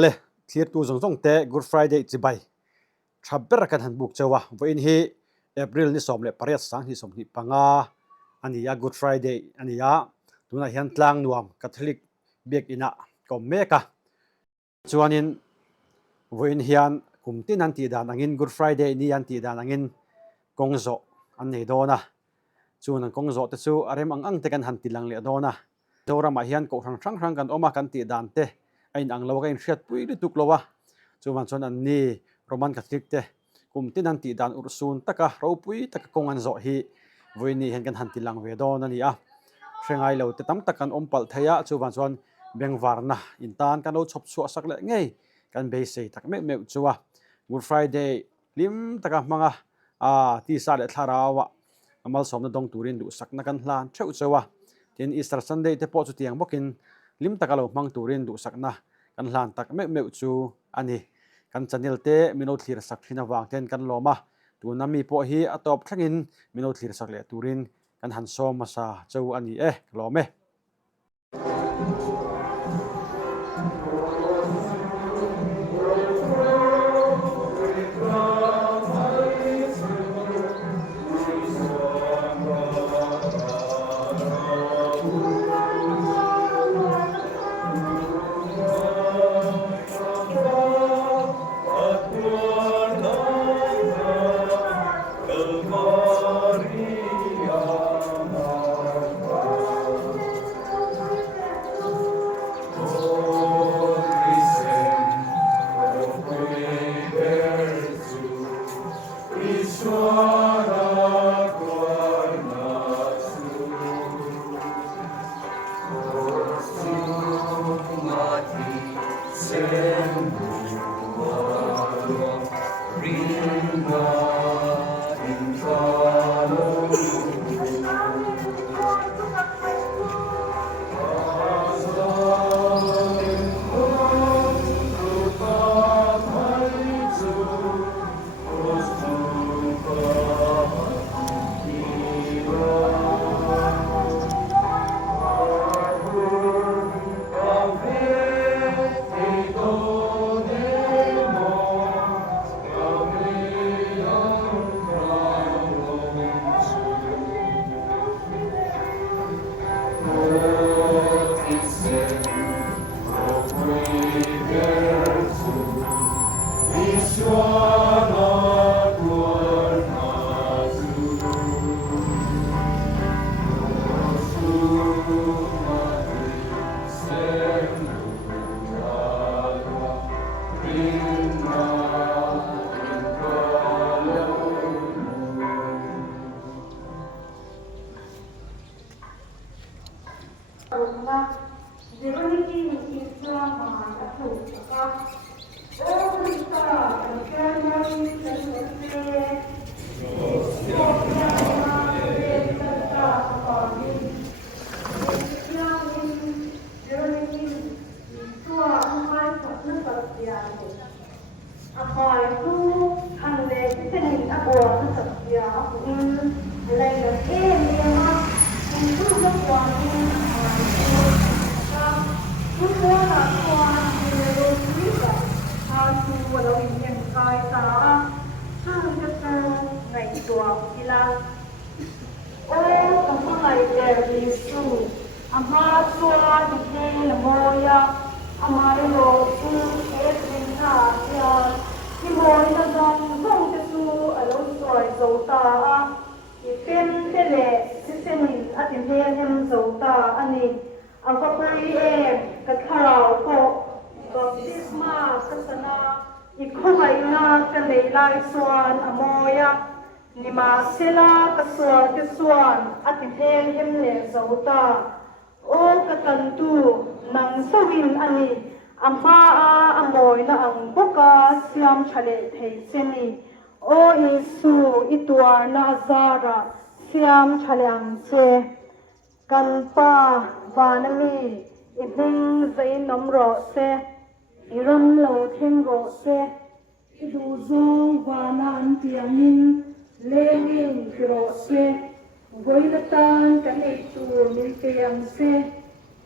pale clear tu zong zong te Good Friday chibai thaber kan han buk chawa voin hi April ni som le pariat sang hi som hi panga ania Good Friday ania tuna hian tlang nuam Catholic bek ina kom meka chuanin voin hian kumtin an ti dan angin Good Friday ni an ti dan angin kongzo an nei dona chuan an kongzo te chu arem ang te kan han tilang le dona dora ma hian ko rang kan oma kan ti dan te ain ang lo ka in hriat pui ri tuk lowa chuan chuan an ni Roman Catholic te kumtin an ti dan ursun taka ro pui taka kong an zo hi voini hen kan han tilang ve don ani a hrengai lo te tam takan ompal thaya chuan chuan bengwarna intan kan lo chop chu sak le ngei kan be sei tak me chuwa Good Friday lim taka manga ti sa le tharawa amal somna dong turin du sakna kan hlan theu chuwa tin Easter Sunday te po chu tiang bokin lim taka lo mang turin du sakna kan hlan tak me chu ani kan channel te mino thlir sak thina wang ten kan loma tuna mi po hi atop thlangin mino thlir sak le turin kan han som masa chau ani lome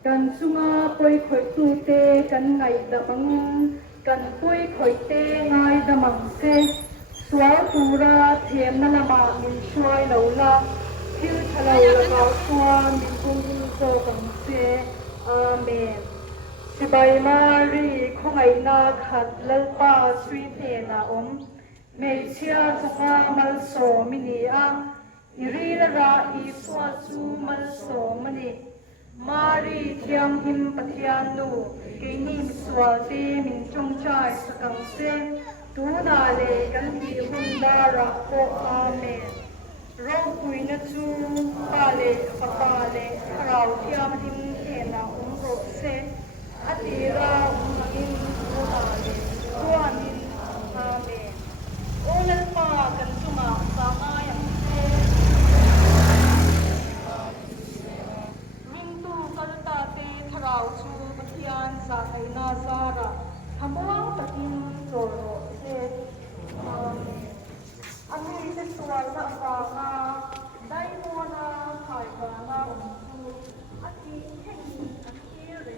kan sunga poi khoi tu te kan ngai da bang กันปุ้ยข่อยเต้ง่ายดมังเซสวาตูราเทียมนานามามินช่วยเหล่าละคิวทะเลาละกาวสวามินกุงโซกังเซอาเมนสิบายมารีคงไอนาขัดลลปาสวีเทนาเมเชียสุงามัลโซมินีอาอิรีละราอีสวาซูมัลโซมณีมารีเทียมหิมปะเทียนนูเกนิมสวาตีมินจงใจสกังเซตูนาเลกันทีหุนดาระโคอาเมนเราคุยนะจูปาเลปะปาเลเราเทียมหิมเทนาโรเซอติราอินตูนาเลตัวนินอาเมนโอเลปากันจุมาสามายังเซวินตูกัลตาเตทราวชูปะเทียนสาไคนาซาระทำว่างตะกินโจโรเซอันนี้เป็นตัวละกาณาได้โมนาขายกาณาอุจูอันนี้แห่งอันนี้เร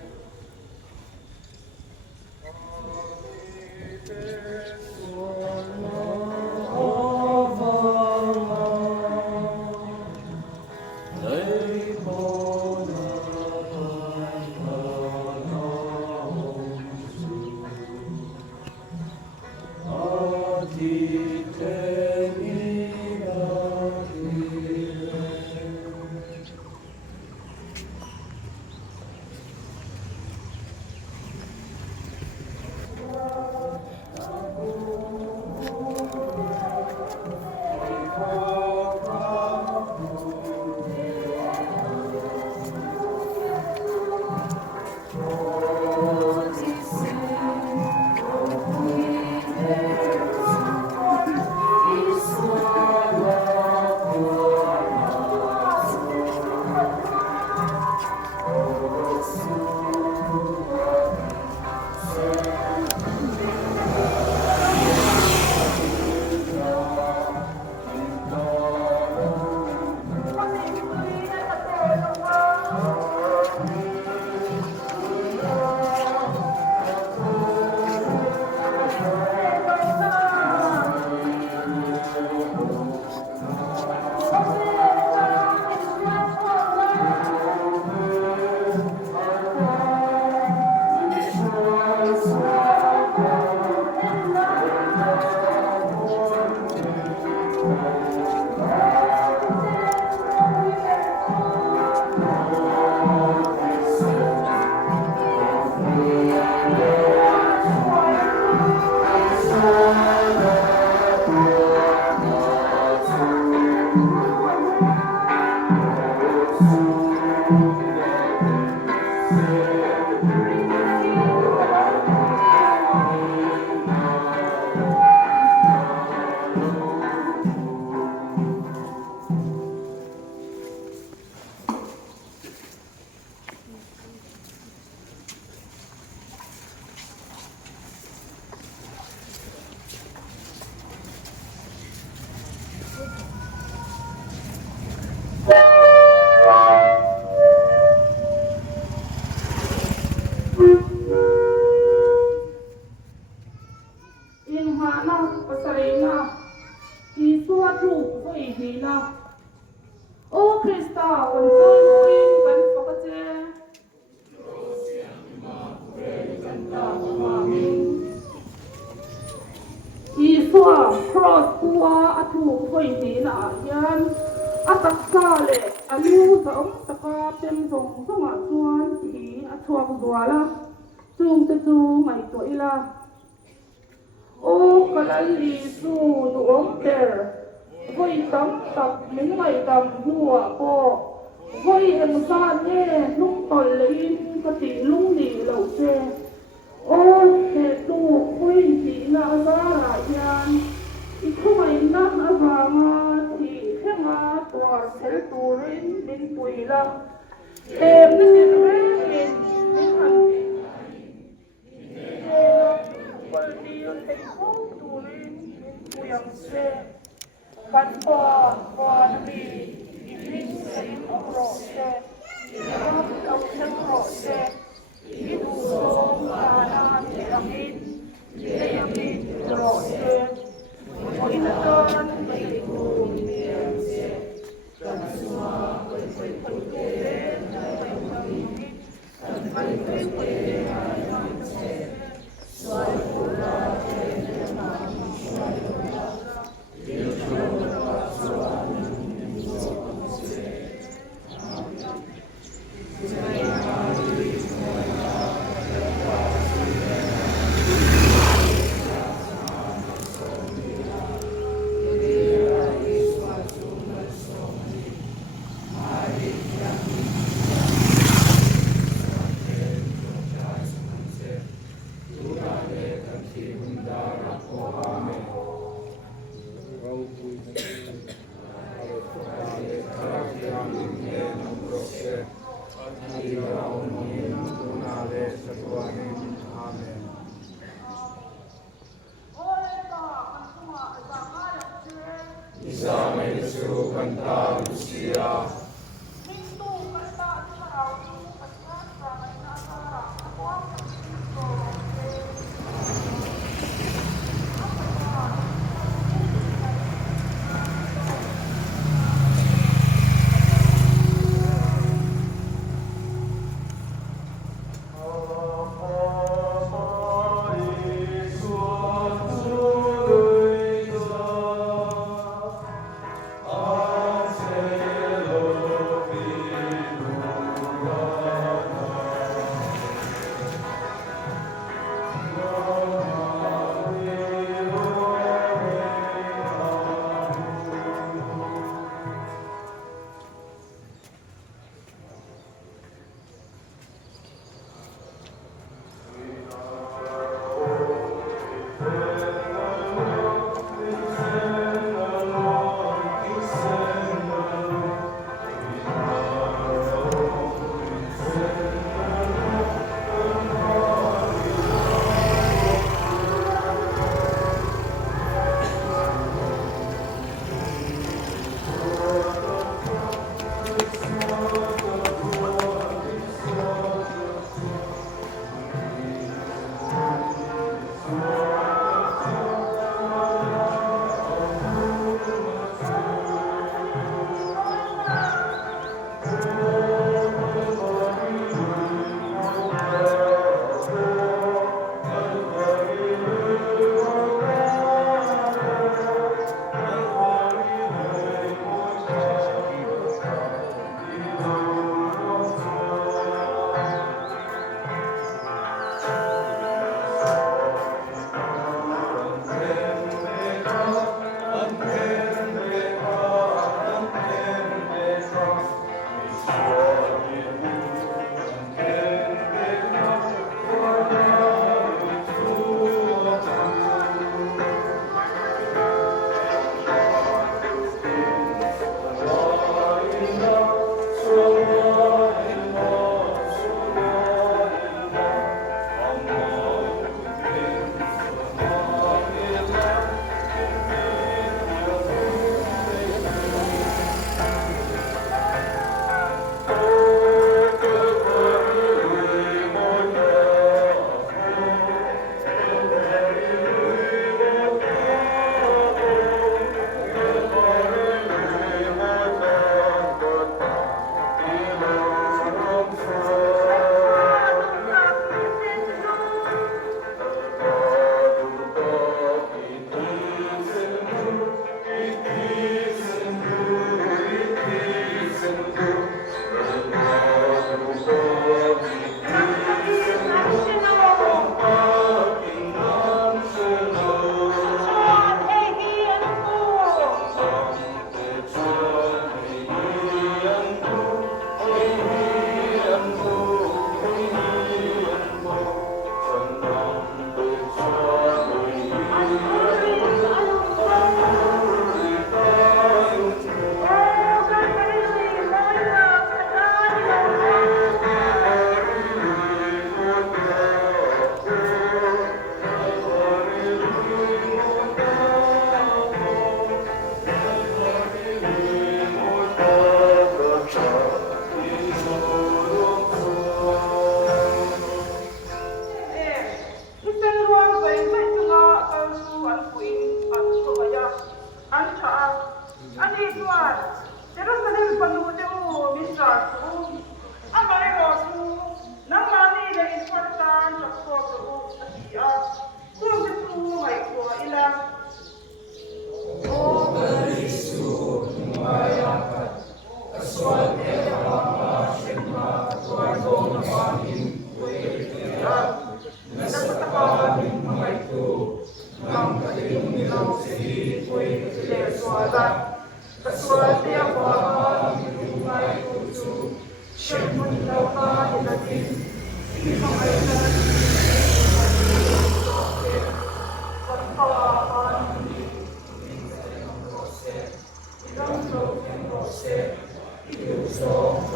So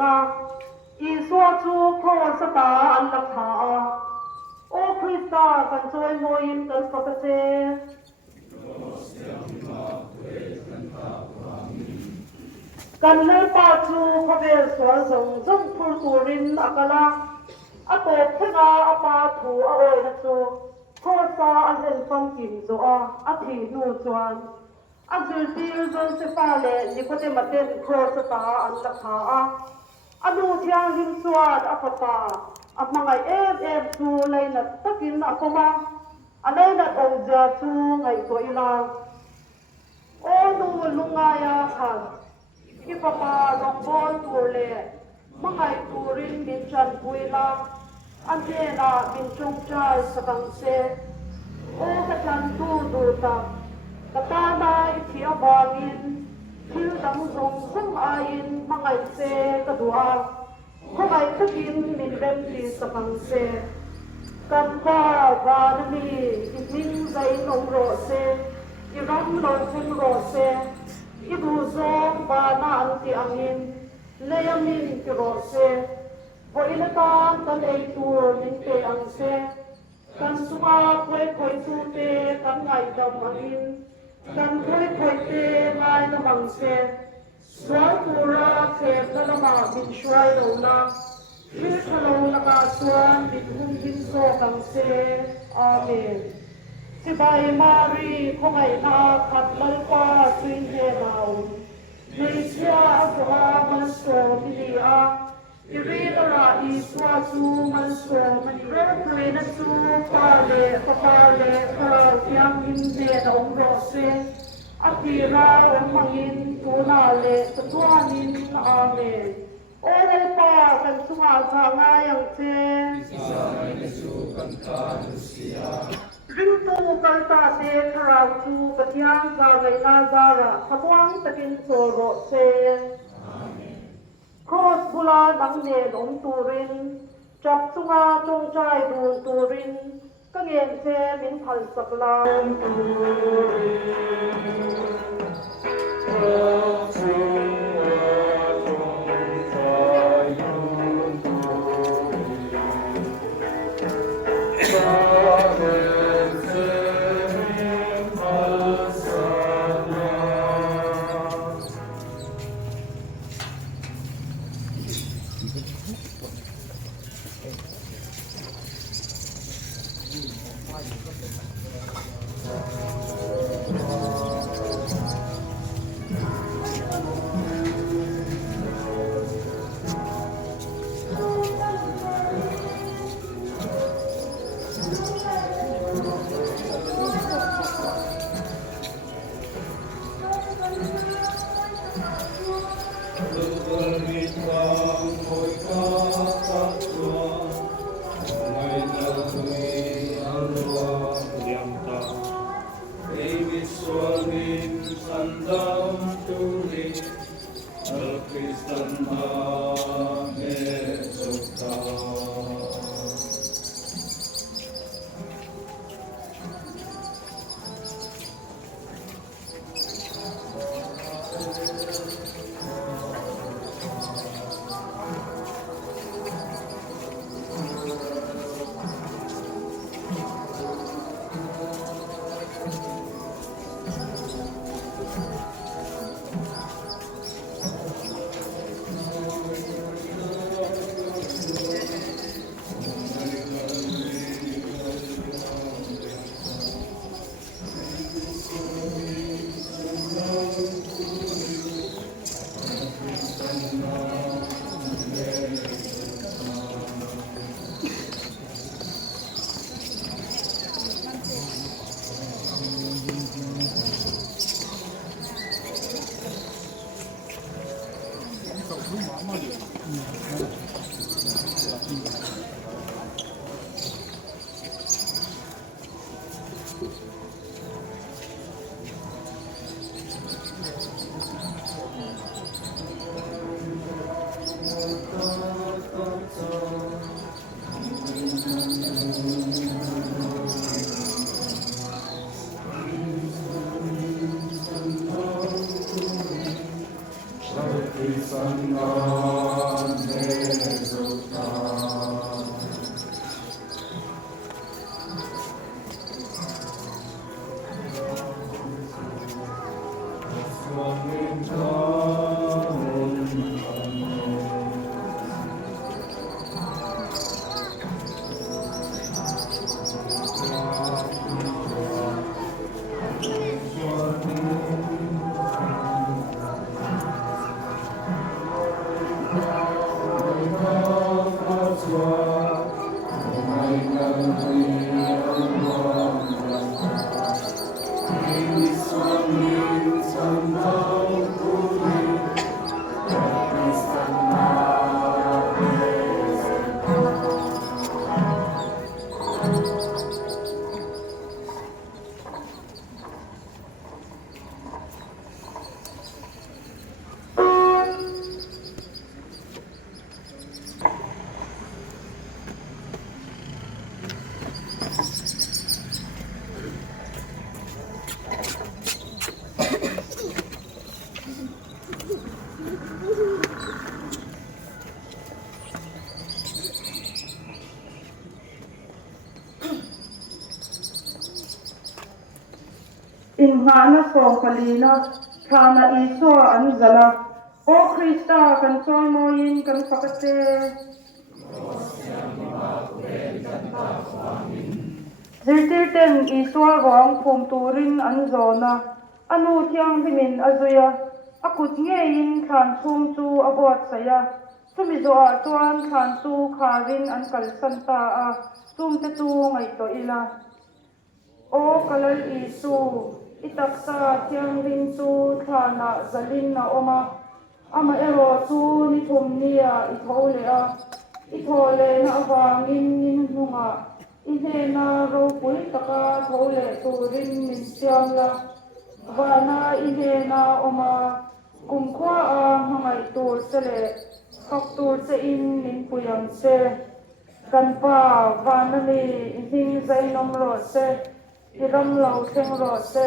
na Isua chu cross ta an la tha O Christa kan joy moin kan pakase kan lei pa chu khabe swar zong zong phur turin akala ato phena apa thu a oi na chu khosa an hen fam kim zo a thi nu chuan a zil tir zon se pa le nicodemus ten khosa ta an la tha anu thiang lim chuan a papa a mangai em chu leina takin a koma a leina ongja chu ngai to ila o nu lungaya khan ki papa long bol turle mangai turin min chan puila ante na min chung chai sakang se o ka chan tu du ta kata na ithia bangin thil dang zong zong ain mangai se ka dua khabai takin min rem ti sakang se kan ka va ni min zai nong ro se iram lo phun ro se ibu zong ba na an ti angin leyamin ki ro se ho ila kan ei tur nin te ang se kan suwa khoi tu te kan ngai dam angin kan khoi te ngai na mang se swal pura khem na lama bin shwai lo na Hil thalo na ka suan bin hun bin so kang se amen si bai mari khongai na khat mal pa swin he nau nei sia fa man so mi a iri ra I swa su man so man re pre na su pa le pa yang in de na ong ro se atira ong mangin tu na le tuanin amen o le pa kan sunga sa nga yang che ring tu kalta te tharau chu kathiang za lai na zara phatwang takin so ro se cross bula nang ne long turin chap chunga chong chai du turin ka ngen se min phal sakla in ngana song kalina thana iswa anzala o Krista kan choi moin kan pakate zirtirten iswa wang phum turin anzona anu thiang himin azuya akut ngein than thum chu abot saya chumi zo a chuan than chu kharin an kal santa a chum te chu ngai to ila o kalal isu itaksa thiang rin chu thana zalin na oma ama ero chu ni thum nia I thole a I thole na awangin nin hunga ine na ro pui taka thole turin min siam la wana ine na oma kumkhwa a hangai tur sele khok tur se in min puyang se kan pa wana ni hing zai nom ro se iram lo theng ro se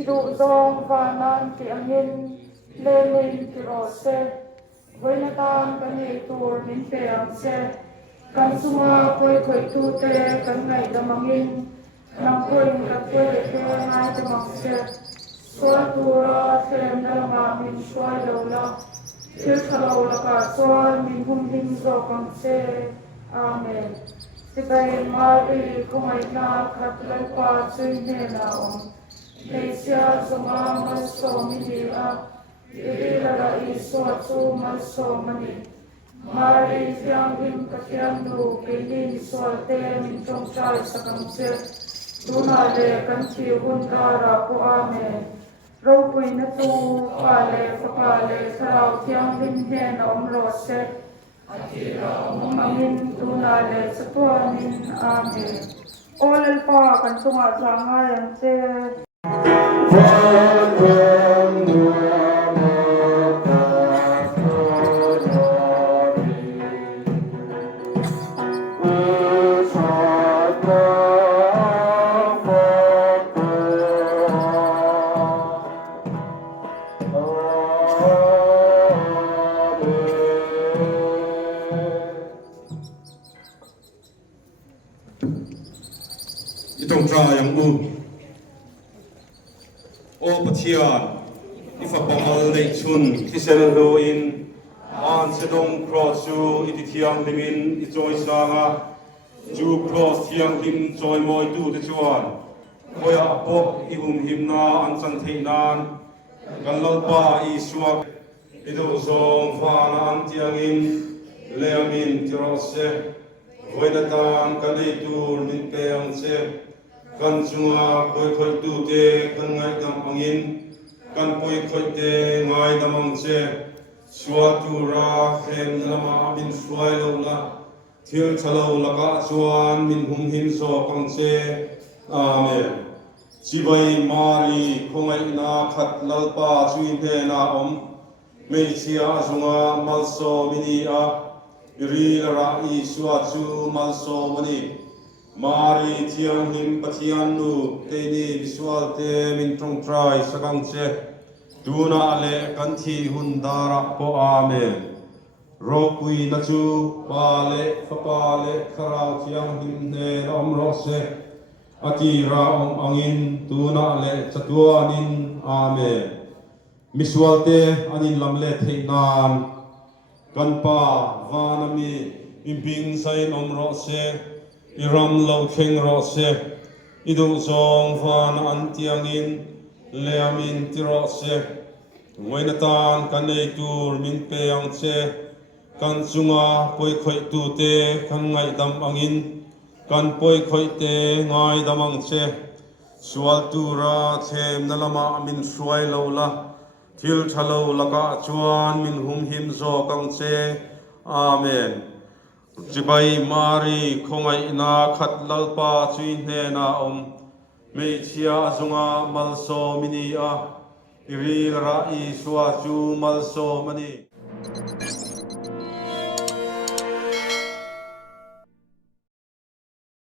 idu zong vanan ti angin le min ti ro se voina tan kan ni tur min pe ang se kan suma koi koi tu te kan ngai damangin nang koi ka koi te ngai damang se soa tura thêm na ma min soa lo la til thalo la ka soa min hum him zo kang se amen sibai mari kumai na khatlai pa chin ne na om lesia zoma mas so mi ni a iri la ra I so chu mas so mani mari siang him ka siang nu ke ni so te min chong chai sakam se tuna le kan chi hun ra ra ko amen rau pui na tu pale sarau thiang rin hen om ro se amin tu na le satuanin amen olel pa kan tunga janga yang se itong tra yang u o pathian ifapamal nei chun kisel do in an sedong cross chu itithiang limin ichoi sanga chu cross thiang lim choi moi tu te chuan hoya po ihum himna an chan theinan kan lalpa I suak ido zong fana an tiangin leamin tirose hoina tan kan ei tur min peang se kan chunga koi khoi tu te kan ngai dam angin kan poi khoi te ngai damang che suwa tu ra khem lama min suai lo la thil chalo la ka chuan min hum him so kang che amen chibai mari khongai na khat lalpa chui te na om mei chia zunga malso mini a iri ra I suwa chu malso mani mari thiang him pathian nu te ni visual te min trong trai sakang che tuna le kan thi hun dara po amen ro pui na chu pa le khara thiang him ne ram ro se ati ra om angin tuna le chatuanin amen visual te anin lam le theinan kan pa vanami imping sain om ro se iram lo kheng ro se idu zong van an tiangin leamin tiro se ngoina tan kan nei tur min peang che kan chunga poi khoi tu te kan ngai dam angin kan poi khoi te ngai damang che sual tura them nalama min suai lo la thil thalo laka chuan min hum him zo kang che amen chibai mari khongai na khat lalpa chui hne na om mei chia zunga malso mini a iri ra I suwa chu malso mani